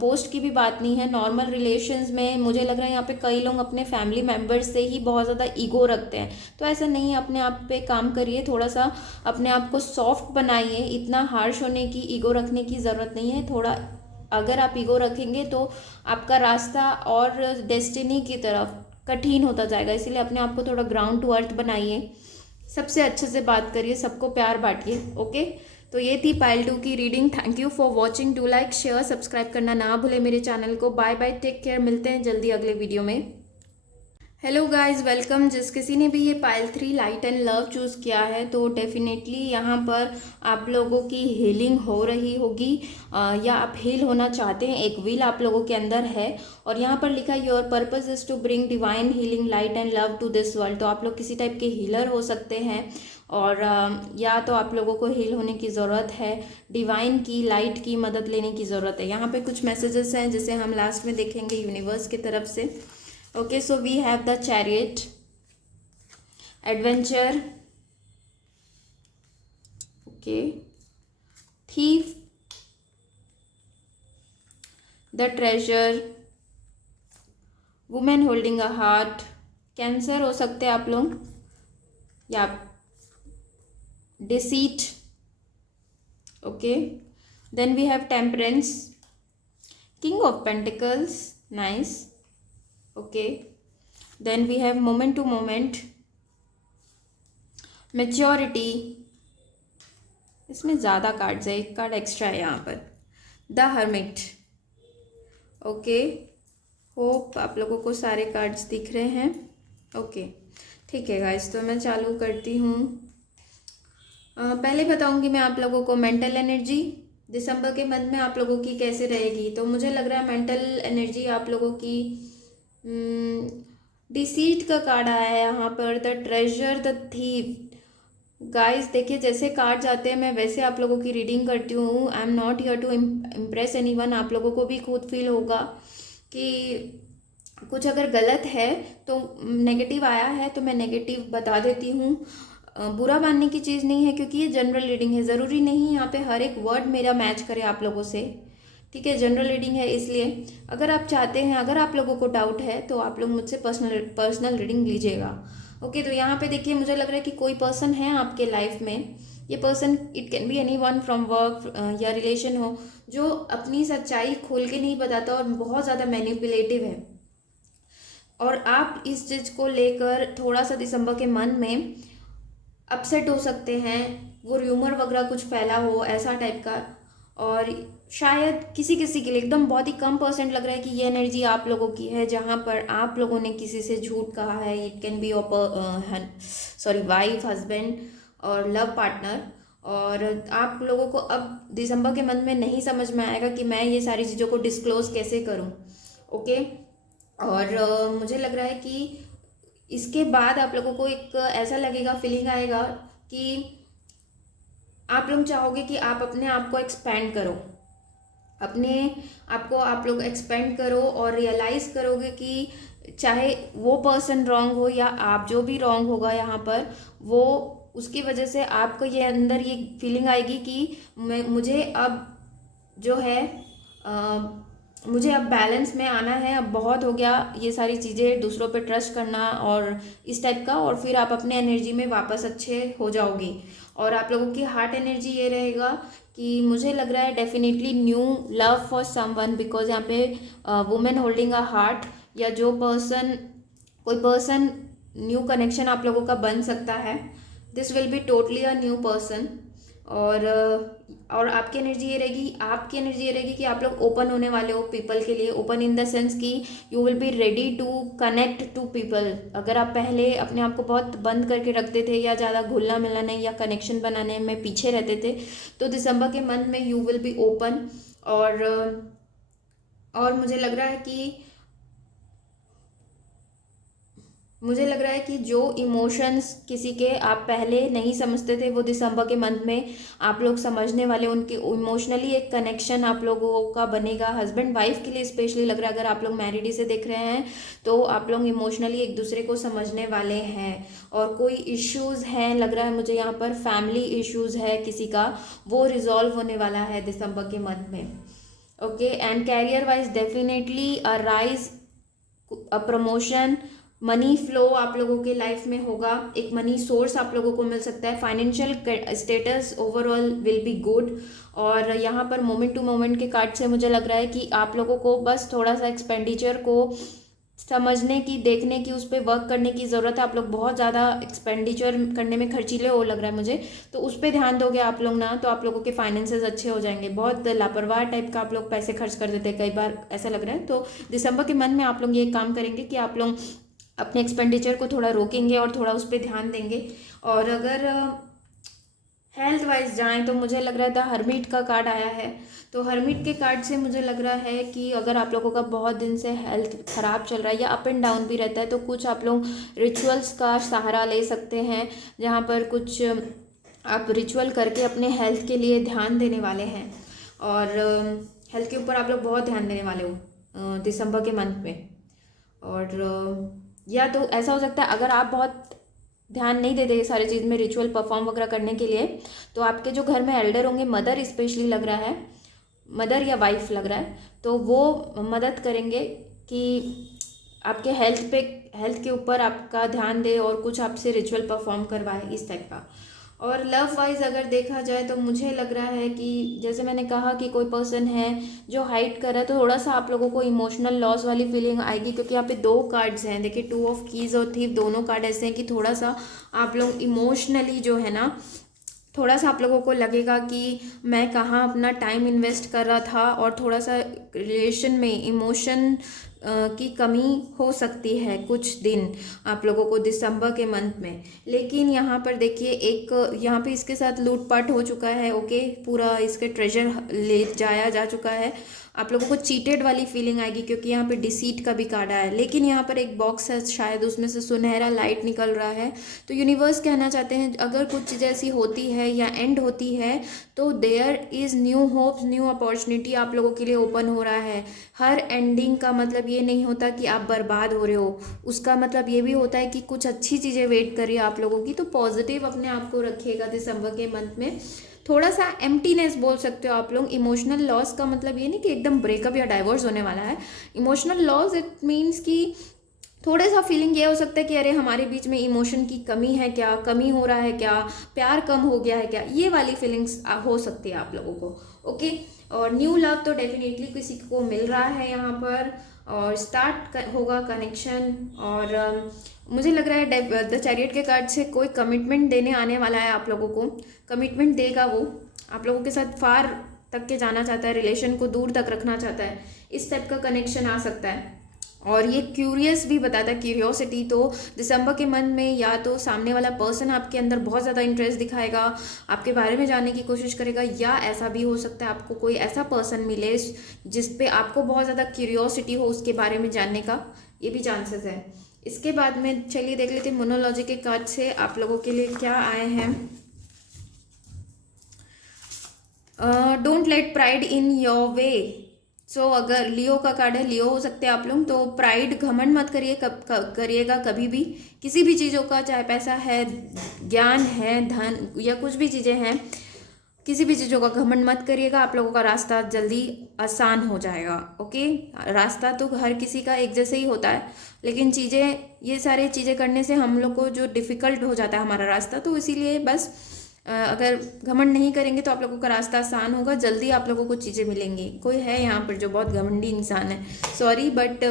पोस्ट की भी बात नहीं है, नॉर्मल रिलेशंस में मुझे लग रहा है यहाँ पे कई लोग अपने फैमिली मेम्बर्स से ही बहुत ज़्यादा ईगो रखते हैं। तो ऐसा नहीं है, अपने आप पे काम करिए, थोड़ा सा अपने आप को सॉफ्ट बनाइए। इतना हार्श होने की, ईगो रखने की ज़रूरत नहीं है। थोड़ा अगर आप ईगो रखेंगे तो आपका रास्ता और डेस्टिनी की तरफ कठिन होता जाएगा। इसीलिए अपने आप को थोड़ा ग्राउंड टू अर्थ बनाइए, सबसे अच्छे से बात करिए, सबको प्यार बांटिए। ओके, तो ये थी पाइल 2 की reading. Thank you for watching. Do like, share, subscribe करना ना भूले मेरे चैनल को। बाय बाय, टेक केयर, मिलते हैं जल्दी अगले वीडियो में। Hello guys, welcome. जिस किसी ने भी ये pile 3 light and love choose किया है तो डेफिनेटली यहाँ पर आप लोगों की हीलिंग हो रही होगी या आप हील होना चाहते हैं। एक विल आप लोगों के अंदर है और यहाँ पर लिखा है your purpose is to bring divine healing light and love to this world. तो आप लोग किसी टाइप के हीलर हो सकते हैं और या तो आप लोगों को हील होने की ज़रूरत है, डिवाइन की लाइट की मदद लेने की ज़रूरत है। यहाँ पे कुछ मैसेजेस हैं जिसे हम लास्ट में देखेंगे यूनिवर्स की तरफ से। Okay, so we have the chariot, adventure, okay, thief, the treasure, woman holding a heart, cancer हो सकते हैं आप लोग, या deceit, okay, then we have temperance, king of pentacles, nice, okay, then we have moment to moment, maturity, इसमें ज़्यादा कार्ड्स है, एक कार्ड एक्स्ट्रा है यहाँ पर, द हर्मिट। ओके, होप आप लोगों को सारे कार्ड्स दिख रहे हैं। ओके, ठीक है गाइस, तो मैं चालू करती हूँ। पहले बताऊँगी मैं आप लोगों को मेंटल एनर्जी दिसंबर के मंथ में आप लोगों की कैसे रहेगी। तो मुझे लग रहा है मेंटल एनर्जी आप लोगों की डिसीट का कार्ड आया है यहाँ पर, the treasure, the thief. Guys देखिए, जैसे कार्ड्स आते हैं मैं वैसे आप लोगों की रीडिंग करती हूँ। I am not here to impress anyone. आप लोगों को भी खुद फील होगा कि कुछ अगर गलत है तो नेगेटिव आया है तो मैं नेगेटिव बता देती हूँ। बुरा मानने की चीज़ नहीं है क्योंकि ये जनरल रीडिंग है। ज़रूरी नहीं यहाँ पे हर एक वर्ड मेरा मैच करे आप लोगों से, ठीक है। जनरल रीडिंग है, इसलिए अगर आप चाहते हैं, अगर आप लोगों को डाउट है तो आप लोग मुझसे पर्सनल रीडिंग लीजिएगा। ओके, तो यहाँ पे देखिए मुझे लग रहा है कि कोई पर्सन है आपके लाइफ में। ये person, it can be any one from work या रिलेशन हो, जो अपनी सच्चाई खोल के नहीं बताता और बहुत ज़्यादा मैनिपुलेटिव है। और आप इस चीज़ को लेकर थोड़ा सा दिसंबर के मन में अपसेट हो सकते हैं। वो र्यूमर वगैरह कुछ फैला हो ऐसा टाइप का, और शायद किसी किसी के लिए एकदम बहुत ही कम परसेंट लग रहा है कि ये एनर्जी आप लोगों की है जहाँ पर आप लोगों ने किसी से झूठ कहा है। It can B wife, husband और लव पार्टनर। और आप लोगों को अब दिसंबर के मंथ में नहीं समझ में आएगा कि मैं ये सारी चीज़ों को डिस्क्लोज कैसे करूँ। ओके, और मुझे लग रहा है कि इसके बाद आप लोगों को एक ऐसा लगेगा, फीलिंग आएगा कि आप लोग चाहोगे कि आप अपने आप को एक्सपेंड करो, अपने आप को आप लोग एक्सपेंड करो और रियलाइज़ करोगे कि चाहे वो पर्सन रॉन्ग हो या आप जो भी रॉन्ग होगा यहाँ पर, वो उसकी वजह से आपको ये अंदर ये फीलिंग आएगी कि मुझे अब जो है मुझे अब बैलेंस में आना है। अब बहुत हो गया ये सारी चीज़ें, दूसरों पे ट्रस्ट करना और इस टाइप का, और फिर आप अपने एनर्जी में वापस अच्छे हो जाओगे। और आप लोगों की हार्ट एनर्जी ये रहेगा कि मुझे लग रहा है definitely new love for someone, because यहाँ पे वुमेन होल्डिंग अ हार्ट, या जो पर्सन, कोई पर्सन न्यू कनेक्शन आप लोगों का बन सकता है। This will be totally a new person. और आपकी एनर्जी ये रहेगी कि आप लोग ओपन होने वाले हो पीपल के लिए। ओपन इन द सेंस कि you will be ready to connect to people. अगर आप पहले अपने आप को बहुत बंद करके रखते थे या ज़्यादा घुलना मिलना या कनेक्शन बनाने में पीछे रहते थे, तो दिसंबर के मंथ में यू विल बी ओपन। और मुझे लग रहा है कि मुझे लग रहा है कि जो इमोशंस किसी के आप पहले नहीं समझते थे वो दिसंबर के मंथ में आप लोग समझने वाले, उनके इमोशनली एक कनेक्शन आप लोगों का बनेगा। हस्बैंड वाइफ के लिए स्पेशली लग रहा है, अगर आप लोग मैरिड से देख रहे हैं तो आप लोग इमोशनली एक दूसरे को समझने वाले हैं। और कोई इश्यूज़ हैं लग रहा है मुझे यहाँ पर, फैमिली इश्यूज़ है किसी का, वो रिजॉल्व होने वाला है दिसंबर के मंथ में। Okay, and career wise definitely a rise, a promotion, money flow आप लोगों के लाइफ में होगा, एक मनी सोर्स आप लोगों को मिल सकता है। Financial status overall will be good. और यहाँ पर मोमेंट टू मोमेंट के कार्ड से मुझे लग रहा है कि आप लोगों को बस थोड़ा सा एक्सपेंडिचर को समझने की, देखने की, उस पर वर्क करने की ज़रूरत है। आप लोग बहुत ज़्यादा एक्सपेंडिचर करने में खर्चीले हो लग रहा है मुझे, तो उस पर ध्यान दोगे आप लोग ना, तो आप लोगों के फाइनेंसेस अच्छे हो जाएंगे। बहुत लापरवाह टाइप का आप लोग पैसे खर्च कर देते हैं कई बार, ऐसा लग रहा है। तो दिसंबर के मंथ में आप लोग ये काम करेंगे कि आप लोग अपने एक्सपेंडिचर को थोड़ा रोकेंगे और थोड़ा उस पर ध्यान देंगे। और अगर हेल्थ वाइज जाएँ तो मुझे लग रहा था हर्मिट का कार्ड आया है, तो हर्मिट के कार्ड से मुझे लग रहा है कि अगर आप लोगों का बहुत दिन से हेल्थ ख़राब चल रहा है या अप एंड डाउन भी रहता है, तो कुछ आप लोग रिचुअल्स का सहारा ले सकते हैं, जहाँ पर कुछ आप रिचुअल करके अपने हेल्थ के लिए ध्यान देने वाले हैं। और हेल्थ के ऊपर आप लोग बहुत ध्यान देने वाले हो दिसंबर के मंथ में। और या तो ऐसा हो सकता है अगर आप बहुत ध्यान नहीं देते ये सारी चीज़ में, रिचुअल परफॉर्म वगैरह करने के लिए, तो आपके जो घर में एल्डर होंगे, मदर स्पेशली लग रहा है, मदर या वाइफ लग रहा है, तो वो मदद करेंगे कि आपके हेल्थ के ऊपर आपका ध्यान दे और कुछ आपसे रिचुअल परफॉर्म करवाए, इस टाइप का। और लव वाइज अगर देखा जाए तो मुझे लग रहा है कि जैसे मैंने कहा कि कोई पर्सन है जो हाइड कर रहा है, तो थोड़ा सा आप लोगों को इमोशनल लॉस वाली फीलिंग आएगी, क्योंकि यहाँ पे दो कार्ड्स हैं, देखिए 2 ऑफ कीज और थीफ, दोनों कार्ड ऐसे हैं कि थोड़ा सा आप लोग इमोशनली जो है ना, थोड़ा सा आप लोगों को लगेगा कि मैं कहाँ अपना टाइम इन्वेस्ट कर रहा था, और थोड़ा सा रिलेशन में इमोशन की कमी हो सकती है कुछ दिन आप लोगों को दिसंबर के मंथ में। लेकिन यहाँ पर देखिए एक यहाँ पे इसके साथ लूटपाट हो चुका है, ओके, पूरा इसके ट्रेजर ले जाया जा चुका है। आप लोगों को चीटेड वाली फीलिंग आएगी, क्योंकि यहाँ पे डिसीट का भी कार्ड आया है। लेकिन यहाँ पर एक बॉक्स है, शायद उसमें से सुनहरा लाइट निकल रहा है। तो यूनिवर्स कहना चाहते हैं अगर कुछ चीज़ ऐसी होती है या एंड होती है, तो there is new hopes, new opportunity आप लोगों के लिए ओपन हो रहा है। हर एंडिंग का मतलब ये नहीं होता कि आप बर्बाद हो रहे हो, उसका मतलब ये भी होता है कि कुछ अच्छी चीज़ें वेट कर रही है आप लोगों की। तो पॉजिटिव अपने आप को रखिएगा दिसंबर के मंथ में। थोड़ा सा एम्प्टीनेस बोल सकते हो आप लोग। इमोशनल लॉस का मतलब ये नहीं कि एकदम ब्रेकअप या डाइवोर्स होने वाला है। इमोशनल लॉस इट मीन्स कि थोड़ा सा फीलिंग ये हो सकता है कि अरे हमारे बीच में इमोशन की कमी है क्या, कमी हो रहा है क्या, प्यार कम हो गया है क्या, ये वाली फीलिंग्स हो सकती है आप लोगों को। ओके, और न्यू लव तो डेफिनेटली किसी को मिल रहा है यहाँ पर, और स्टार्ट होगा कनेक्शन। और मुझे लग रहा है द चैरियट के कार्ड से कोई कमिटमेंट देने आने वाला है आप लोगों को, कमिटमेंट देगा वो, आप लोगों के साथ फार तक के जाना चाहता है, रिलेशन को दूर तक रखना चाहता है, इस टाइप का कनेक्शन आ सकता है। और ये क्यूरियस भी बताता है, क्यूरियोसिटी। तो दिसंबर के मंथ में या तो सामने वाला पर्सन आपके अंदर बहुत ज़्यादा इंटरेस्ट दिखाएगा, आपके बारे में जानने की कोशिश करेगा, या ऐसा भी हो सकता है आपको कोई ऐसा पर्सन मिले जिस पे आपको बहुत ज़्यादा क्यूरियोसिटी हो उसके बारे में जानने का, ये भी चांसेस है। इसके बाद में चलिए देख लेते हैं मोनोलॉजी के कार्ड से आप लोगों के लिए क्या आए हैं। Don't let pride in your way. So अगर लियो का कार्ड है, लियो हो सकते हैं आप लोग, तो प्राइड, घमंड मत करिए करिएगा कभी भी किसी भी चीज़ों का, चाहे पैसा है, ज्ञान है, धन या कुछ भी चीज़ें हैं, किसी भी चीज़ों का घमंड मत करिएगा। आप लोगों का रास्ता जल्दी आसान हो जाएगा। ओके, रास्ता तो हर किसी का एक जैसे ही होता है, लेकिन चीज़ें, ये सारी चीज़ें करने से हम लोग को जो डिफ़िकल्ट हो जाता है हमारा रास्ता, तो इसीलिए बस अगर घमंड नहीं करेंगे तो आप लोगों का रास्ता आसान होगा, जल्दी आप लोगों को चीज़ें मिलेंगी। कोई है यहाँ पर जो बहुत घमंडी इंसान है, sorry, but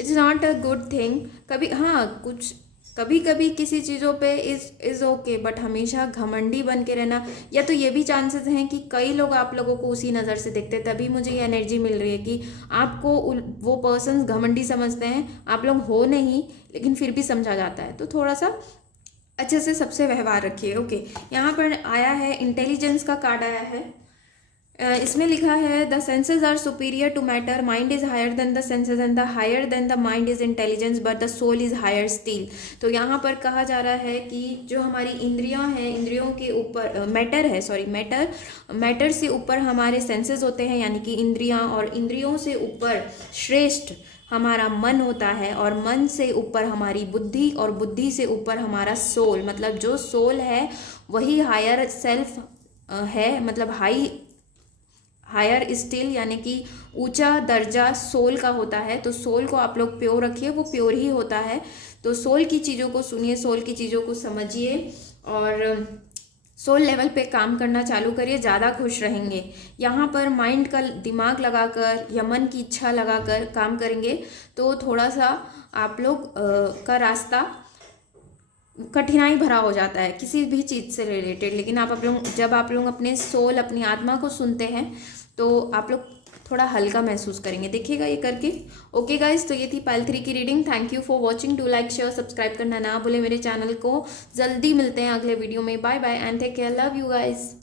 it's not a good thing. कभी हाँ, कुछ कभी कभी किसी चीज़ों पे इज़ ओके, बट हमेशा घमंडी बन के रहना, या तो ये भी चांसेस हैं कि कई लोग आप लोगों को उसी नज़र से देखते हैं। तभी मुझे ये एनर्जी मिल रही है कि आपको वो पर्सन घमंडी समझते हैं, आप लोग हो नहीं, लेकिन फिर भी समझा जाता है। तो थोड़ा सा अच्छे से सबसे व्यवहार रखिए। ओके, यहाँ पर आया है इंटेलिजेंस का कार्ड आया है। इसमें लिखा है the senses are superior to matter, mind is higher than the senses and the higher than the mind is intelligence but the soul is higher still. तो यहाँ पर कहा जा रहा है कि जो हमारी इंद्रियां हैं, इंद्रियों के ऊपर मैटर है, सॉरी मैटर से ऊपर हमारे सेंसेस होते हैं यानी कि इंद्रियां, और इंद्रियों से ऊपर श्रेष्ठ हमारा मन होता है, और मन से ऊपर हमारी बुद्धि, और बुद्धि से ऊपर हमारा सोल। मतलब जो सोल है वही हायर सेल्फ है, मतलब हायर स्टिल यानी कि ऊंचा दर्जा सोल का होता है। तो सोल को आप लोग प्योर रखिए, वो प्योर ही होता है। तो सोल की चीज़ों को सुनिए, सोल की चीज़ों को समझिए और सोल लेवल पे काम करना चालू करिए, ज़्यादा खुश रहेंगे। यहाँ पर माइंड का दिमाग लगाकर या मन की इच्छा लगाकर काम करेंगे तो थोड़ा सा आप लोग का रास्ता कठिनाई भरा हो जाता है किसी भी चीज़ से रिलेटेड। लेकिन जब आप लोग अपने सोल, अपनी आत्मा को सुनते हैं तो आप लोग थोड़ा हल्का महसूस करेंगे, देखिएगा ये करके। ओके गाइस, तो ये थी पाइल 3 की reading. Thank you for watching. Do like, share, subscribe करना ना भूले मेरे चैनल को। जल्दी मिलते हैं अगले वीडियो में। Bye bye and take care, love you guys.